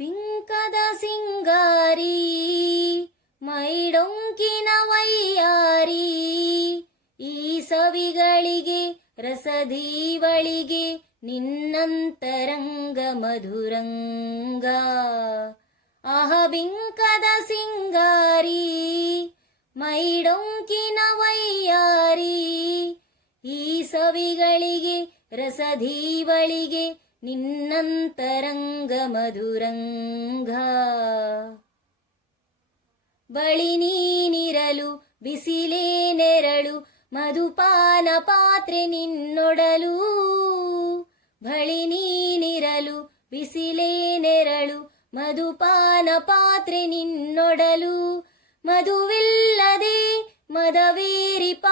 ಬಿಂಕದ ಸಿಂಗಾರಿ ಮೈಡೊಂಕಿನ ವೈಯಾರಿ, ಈ ಸವಿಗಳಿಗೆ ರಸದೀವಳಿಗೆ ನಿನ್ನಂತರಂಗ ಮಧುರಂಗ. ಆಹ ಬಿಂಕದ ಸಿಂಗಾರಿ ಮೈಡೊಂಕಿನ ವೈಯಾರಿ, ಈ ಸವಿಗಳಿಗೆ ರಸದೀವಳಿಗೆ ನಿನ್ನಂತರಂಗ ಮಧುರಂಗ. ಬಳಿ ನೀನಿರಲು ಬಿಸಿಲೇ ನೆರಳು, ಮಧುಪಾನ ಪಾತ್ರೆ ನಿನ್ನೊಡಲು. ಬಳಿ ನೀನಿರಲು ಬಿಸಿಲೇ ನೆರಳು, ಮಧುಪಾನ ಪಾತ್ರೆ ನಿನ್ನೊಡಲು. ಮಧುವಿಲ್ಲದೆ ಮದವೇರಿಪ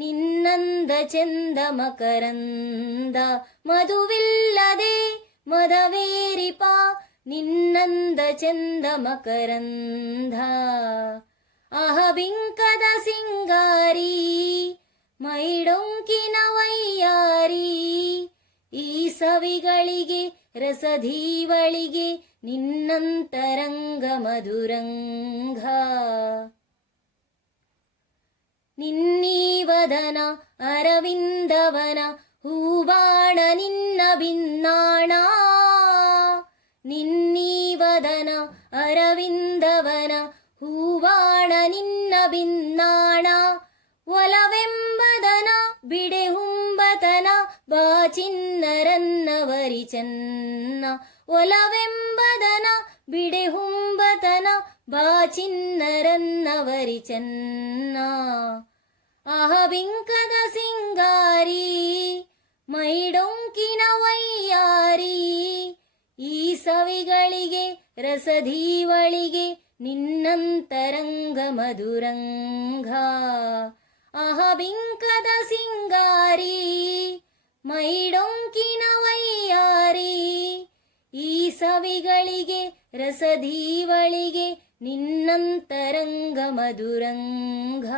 ನಿನ್ನಂದ ಚಂದ ಮಕರಂದ. ಮಧುವಿಲ್ಲದೆ ಮದವೇರಿಪ ನಿನ್ನಂದ ಚಂದ ಮಕರಂದ. ಆಹ ಬಿಂಕದ ಸಿಂಗಾರಿ ಮೈಡೊಂಕಿನ ವೈಯಾರಿ, ಈ ಸವಿಗಳಿಗೆ ರಸದೀವಳಿಗೆ ನಿನ್ನಂತರಂಗ ಮಧುರಂಗ. ನಿನ್ನೀವದನ ಅರವಿಂದವನ ಹೂಬಾಣ ನಿನ್ನ ಬಿನ್ನಾಣ. ನಿನ್ನೀವದನ ಅರವಿಂದವನ ಹೂಬಾಣ ನಿನ್ನ ಬಿನ್ನಾಣ. ಒಲವೆಂಬದನ ಬಿಡೆ ಹುಂಬತನ ಬಾ ಚಿನ್ನರನ್ನವರಿ ಚೆನ್ನ. ಒಲವೆಂಬದನ ಬಿಡೆ ಹುಂಬತನ ಬಾ ಚಿನ್ನರನ್ನವರಿ ಚೆನ್ನ. ಆಹ ಬಿಂಕದ ಸಿಂಗಾರಿ ಮೈಡೊಂಕಿನ ವೈಯಾರಿ, ಈ ಸವಿಗಳಿಗೆ ರಸದೀವಳಿಗೆ ನಿನ್ನಂತರಂಗ ಮಧುರಂಗ. ಆಹ ಬಿಂಕದ ಸಿಂಗಾರಿ ಮೈಡೊಂಕಿನ ವೈಯಾರಿ, ಈ ಸವಿಗಳಿಗೆ ರಸದೀವಳಿಗೆ ನಿನ್ನಂತರಂಗ ಮಧುರಂಗ.